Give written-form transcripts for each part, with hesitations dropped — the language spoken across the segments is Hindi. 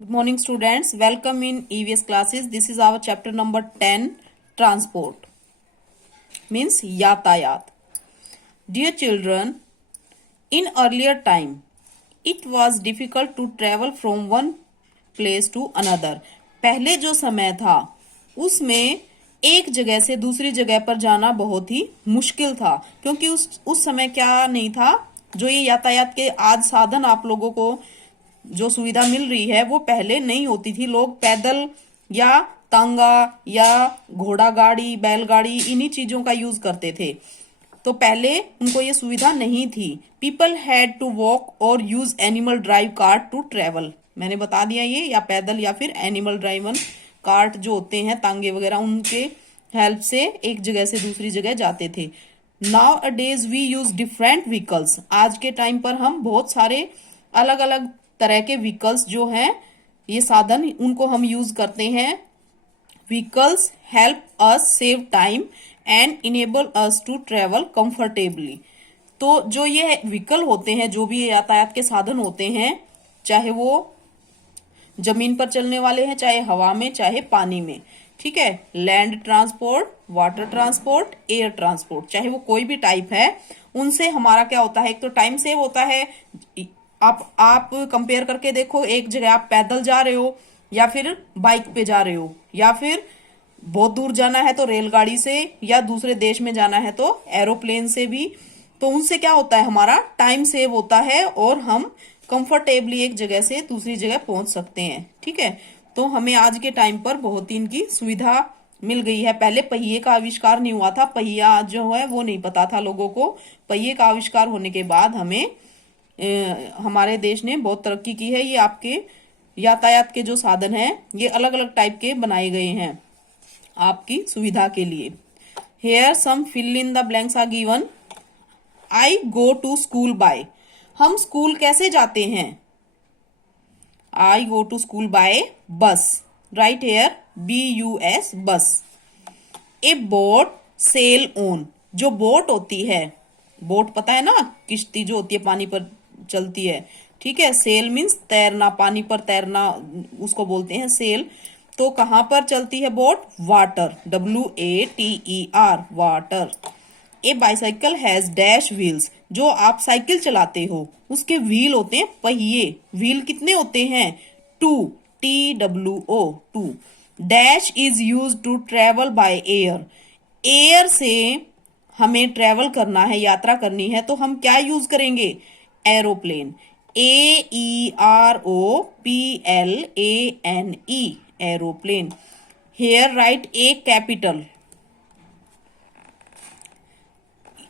Good morning students, welcome in EVS classes. This is our chapter number 10, transport, means yatayat. Dear children, in earlier time, it was difficult to travel from one place to another. पहले जो समय था उसमें एक जगह से दूसरी जगह पर जाना बहुत ही मुश्किल था, क्योंकि उस समय क्या नहीं था, जो ये यातायात के आज साधन आप लोगों को जो सुविधा मिल रही है वो पहले नहीं होती थी। लोग पैदल या तांगा या घोड़ा गाड़ी, बैलगाड़ी, इन्हीं चीजों का यूज करते थे। तो पहले उनको ये सुविधा नहीं थी। पीपल हैड टू वॉक और use animal drive cart to travel. मैंने बता दिया ये, या पैदल या फिर एनिमल ड्राइवन कार्ट जो होते हैं, तांगे वगैरह, उनके हेल्प से एक जगह से दूसरी जगह जाते थे। Nowadays we use different vehicles. आज के टाइम पर हम बहुत सारे अलग अलग तरह के व्हीकल्स जो हैं, ये साधन, उनको हम यूज करते हैं। Vehicles help us save time and enable us to travel comfortably. तो जो ये व्हीकल होते हैं, जो भी यातायात के साधन होते हैं, चाहे वो जमीन पर चलने वाले हैं, चाहे हवा में, चाहे पानी में, ठीक है, land transport, water transport, air transport, चाहे वो कोई भी टाइप है, उनसे हमारा क्या होता है, एक तो टाइम सेव होता है। आप कंपेयर करके देखो, एक जगह आप पैदल जा रहे हो या फिर बाइक पे जा रहे हो, या फिर बहुत दूर जाना है तो रेलगाड़ी से, या दूसरे देश में जाना है तो एरोप्लेन से भी। तो उनसे क्या होता है, हमारा टाइम सेव होता है और हम कंफर्टेबली एक जगह से दूसरी जगह पहुंच सकते हैं, ठीक है। तो हमें आज के टाइम पर बहुत ही इनकी सुविधा मिल गई है। पहले पहिए का आविष्कार नहीं हुआ था, पहिया जो है वो नहीं पता था लोगों को। पहिए का आविष्कार होने के बाद हमें हमारे देश ने बहुत तरक्की की है। ये आपके यातायात के जो साधन हैं, ये अलग अलग टाइप के बनाए गए हैं आपकी सुविधा के लिए। Here some fill in the blanks are given. I go to school by. हम स्कूल कैसे जाते हैं? I go to school by bus. Right here BUS, bus. A boat sail on. जो बोट होती है, बोट पता है ना, किश्ती जो होती है पानी पर चलती है, ठीक है। सेल मीन्स तैरना, पानी पर तैरना, उसको बोलते हैं सेल। तो कहां पर चलती है boat? Water, WATER, water. A bicycle has dash wheels. जो आप साइकिल चलाते हो उसके व्हील होते हैं पहिए। व्हील कितने होते हैं? 2, TWO, 2। Dash is use to travel by air. Air से हमें ट्रेवल करना है, यात्रा करनी है, तो हम क्या यूज करेंगे? Aeroplane, AEROPLANE, aeroplane. Here write a capital.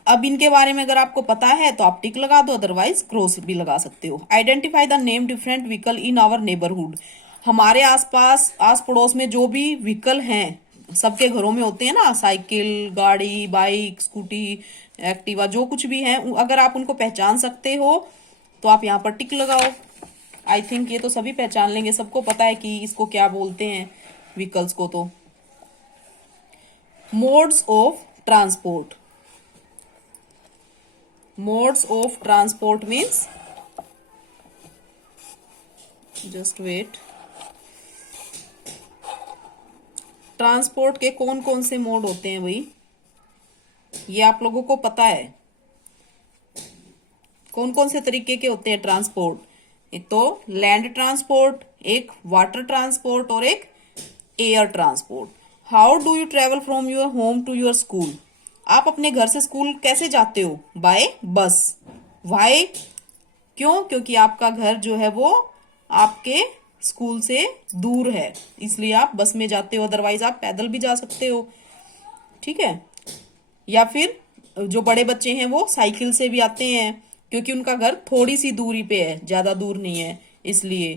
अब इनके बारे में अगर आपको पता है तो आप टिक लगा दो, अदरवाइज क्रॉस भी लगा सकते हो। Identify the name different vehicle in our neighbourhood. हमारे आसपास, आस पड़ोस में जो भी व्हीकल हैं, सबके घरों में होते हैं ना, साइकिल, गाड़ी, बाइक, स्कूटी, एक्टिवा, जो कुछ भी है, अगर आप उनको पहचान सकते हो तो आप यहाँ पर टिक लगाओ। आई थिंक ये तो सभी पहचान लेंगे, सबको पता है कि इसको क्या बोलते हैं व्हीकल्स को। तो modes of transport. Modes of transport means, just wait, transport के कौन कौन से मोड होते हैं भाई, ये आप लोगों को पता है? कौन कौन से तरीके के होते हैं ट्रांसपोर्ट? एक तो लैंड ट्रांसपोर्ट, एक वाटर ट्रांसपोर्ट और एक air transport. How do you travel from your home to your school. आप अपने घर से स्कूल कैसे जाते हो? बाय बस। वाई? क्यों? क्योंकि आपका घर जो है वो आपके स्कूल से दूर है, इसलिए आप बस में जाते हो, अदरवाइज आप पैदल भी जा सकते हो, ठीक है। या फिर जो बड़े बच्चे हैं वो साइकिल से भी आते हैं, क्योंकि उनका घर थोड़ी सी दूरी पे है, ज्यादा दूर नहीं है, इसलिए।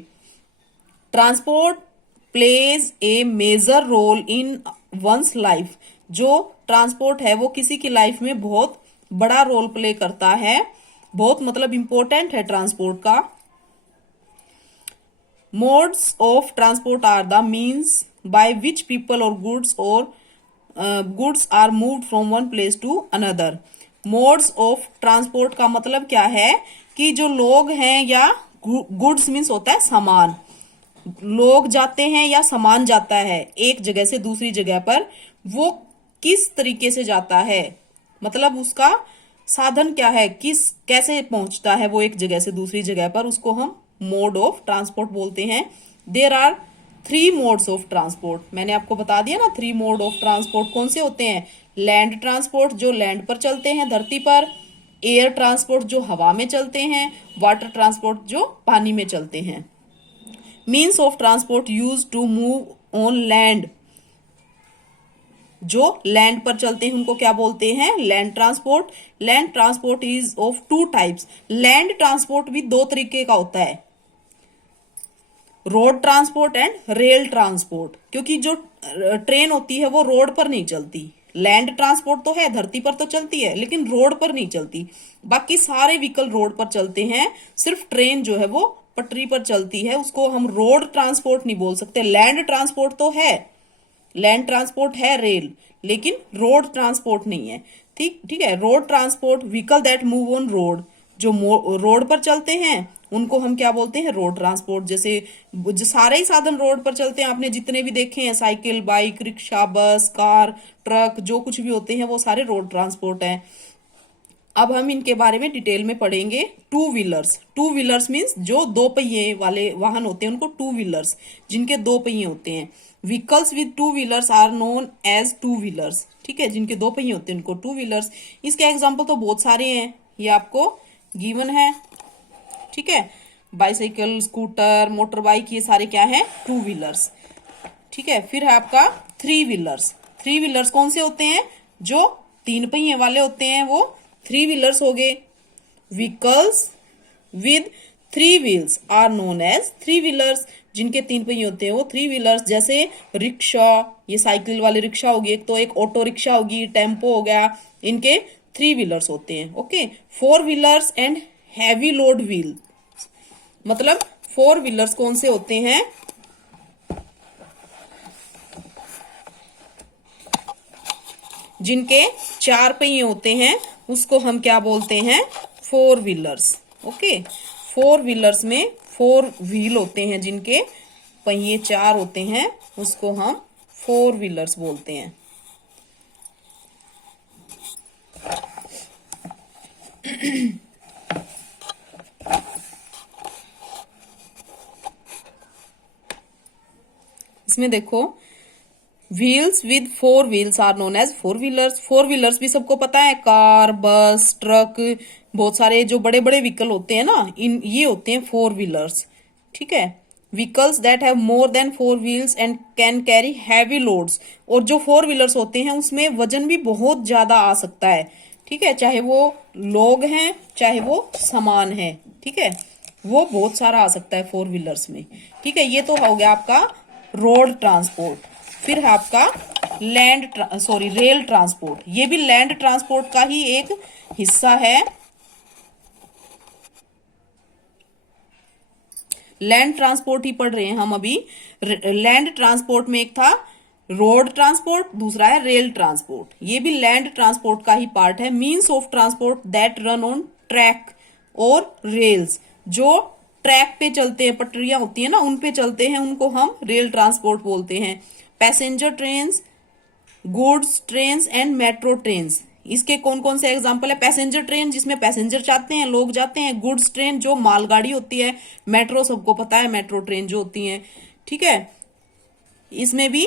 Transport plays a major role in one's life. जो ट्रांसपोर्ट है वो किसी की लाइफ में बहुत बड़ा रोल प्ले करता है, बहुत मतलब इंपॉर्टेंट है ट्रांसपोर्ट का। Modes of transport are the means by which people और goods are moved from one place to another. Modes of transport का मतलब क्या है कि जो लोग हैं, या गुड्स मीन्स होता है सामान, लोग जाते हैं या सामान जाता है एक जगह से दूसरी जगह पर, वो किस तरीके से जाता है, मतलब उसका साधन क्या है, कैसे पहुंचता है वो एक जगह से दूसरी जगह पर, उसको हम मोड ऑफ ट्रांसपोर्ट बोलते हैं। There are 3 modes of transport, मैंने आपको बता दिया ना 3 मोड ऑफ ट्रांसपोर्ट कौन से होते हैं। लैंड ट्रांसपोर्ट जो लैंड पर चलते हैं धरती पर, एयर ट्रांसपोर्ट जो हवा में चलते हैं, वाटर ट्रांसपोर्ट जो पानी में चलते हैं। Means of transport use to move on land, जो लैंड पर चलते हैं उनको क्या बोलते हैं, land transport. Land transport is of 2 types, land transport भी 2 तरीके का होता है, road transport and rail transport. क्योंकि जो ट्रेन होती है वो रोड पर नहीं चलती, लैंड ट्रांसपोर्ट तो है धरती पर तो चलती है लेकिन रोड पर नहीं चलती। बाकी सारे व्हीकल रोड पर चलते हैं, सिर्फ ट्रेन जो है वो पटरी पर चलती है, उसको हम रोड ट्रांसपोर्ट नहीं बोल सकते। लैंड ट्रांसपोर्ट तो है, लैंड ट्रांसपोर्ट है रेल, लेकिन रोड ट्रांसपोर्ट नहीं है। ठीक है। Road transport vehicle that move on road, जो रोड पर चलते हैं उनको हम क्या बोलते हैं, रोड ट्रांसपोर्ट। जैसे जो सारे ही साधन रोड पर चलते हैं, आपने जितने भी देखे हैं, साइकिल, बाइक, रिक्शा, बस, कार, ट्रक, जो कुछ भी होते हैं वो सारे रोड ट्रांसपोर्ट हैं। अब हम इनके बारे में डिटेल में पढ़ेंगे। Two wheelers, two wheelers means जो 2 पहिए वाले वाहन होते हैं उनको टू व्हीलर्स, जिनके 2 पहिए होते हैं। Vehicles with 2 wheelers are known as two wheelers, ठीक है, जिनके 2 पहिए होते हैं उनको टू व्हीलर्स। इसके एग्जाम्पल तो बहुत सारे हैं, ये आपको गिवन है, ठीक है। बाइसाइकिल, स्कूटर, मोटर बाइक, ये सारे क्या है, टू व्हीलर्स, ठीक है। फिर है आपका 3 व्हीलर्स। 3 व्हीलर्स कौन से होते हैं, जो 3 पहिए वाले होते हैं वो 3 व्हीलर्स हो गए। Vehicles with 3 wheels are known as 3 wheelers, जिनके 3 पहिए होते हैं वो 3 व्हीलर्स। जैसे रिक्शा, ये साइकिल वाली रिक्शा होगी, एक तो एक ऑटो रिक्शा होगी, टेम्पो हो गया, इनके 3 व्हीलर्स होते हैं। Okay. 4 wheelers and heavy load wheel, मतलब 4 व्हीलर्स कौन से होते हैं, जिनके 4 पहिए होते हैं उसको हम क्या बोलते हैं, 4 व्हीलर्स। ओके। 4 व्हीलर्स में 4 व्हील होते हैं, जिनके पहिए 4 होते हैं उसको हम 4 व्हीलर्स बोलते हैं। इसमें देखो, wheels with 4 wheels are known as 4 wheelers. 4 wheelers भी सबको पता है, कार, बस, ट्रक, बहुत सारे जो बड़े बड़े व्हीकल होते हैं ना, इन ये होते हैं 4 व्हीलर्स, ठीक है। Vehicles that have more than 4 wheels and can carry heavy loads, और जो 4 व्हीलर्स होते हैं उसमें वजन भी बहुत ज्यादा आ सकता है, ठीक है, चाहे वो लोग हैं चाहे वो सामान है, ठीक है, वो बहुत सारा आ सकता है 4 व्हीलर्स में, ठीक है। ये तो हो गया आपका रोड ट्रांसपोर्ट। फिर है आपका रेल ट्रांसपोर्ट, ये भी लैंड ट्रांसपोर्ट का ही एक हिस्सा है। लैंड ट्रांसपोर्ट ही पढ़ रहे हैं हम अभी। लैंड ट्रांसपोर्ट में एक था रोड ट्रांसपोर्ट, दूसरा है रेल ट्रांसपोर्ट, ये भी लैंड ट्रांसपोर्ट का ही पार्ट है। Means of transport that run on track और रेल्स, जो ट्रैक पे चलते हैं, पटरियां होती है ना उन पे चलते हैं, उनको हम रेल ट्रांसपोर्ट बोलते हैं। Passenger trains, goods trains and metro trains, इसके कौन कौन से एग्जाम्पल है, पैसेंजर ट्रेन जिसमें पैसेंजर जाते हैं, लोग जाते हैं, गुड्स ट्रेन जो मालगाड़ी होती है, मेट्रो सबको पता है, मेट्रो ट्रेन जो होती है, ठीक है, इसमें भी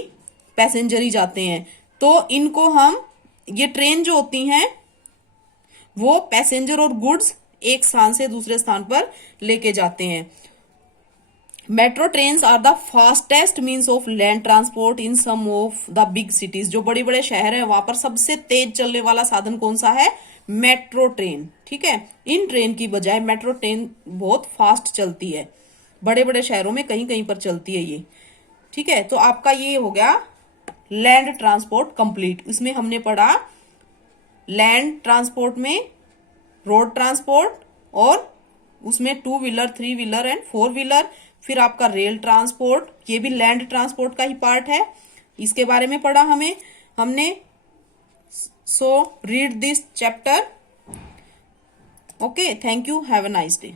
पैसेंजर ही जाते हैं। तो इनको हम, ये ट्रेन जो होती हैं वो पैसेंजर और गुड्स एक स्थान से दूसरे स्थान पर लेके जाते हैं। Metro trains are the fastest means of land transport in some of the big cities, जो बड़े बड़े शहर है वहां पर सबसे तेज चलने वाला साधन कौन सा है, मेट्रो ट्रेन, ठीक है। इन ट्रेन की बजाय मेट्रो ट्रेन बहुत फास्ट चलती है, बड़े बड़े शहरों में कहीं कहीं पर चलती है ये, ठीक है। तो आपका ये हो गया लैंड ट्रांसपोर्ट कंप्लीट। इसमें हमने पढ़ा लैंड ट्रांसपोर्ट में रोड ट्रांसपोर्ट, और उसमें 2 व्हीलर, 3 व्हीलर एंड 4 व्हीलर। फिर आपका रेल ट्रांसपोर्ट, ये भी लैंड ट्रांसपोर्ट का ही पार्ट है, इसके बारे में पढ़ा हमने। So read this chapter. Okay, thank you, have a nice day.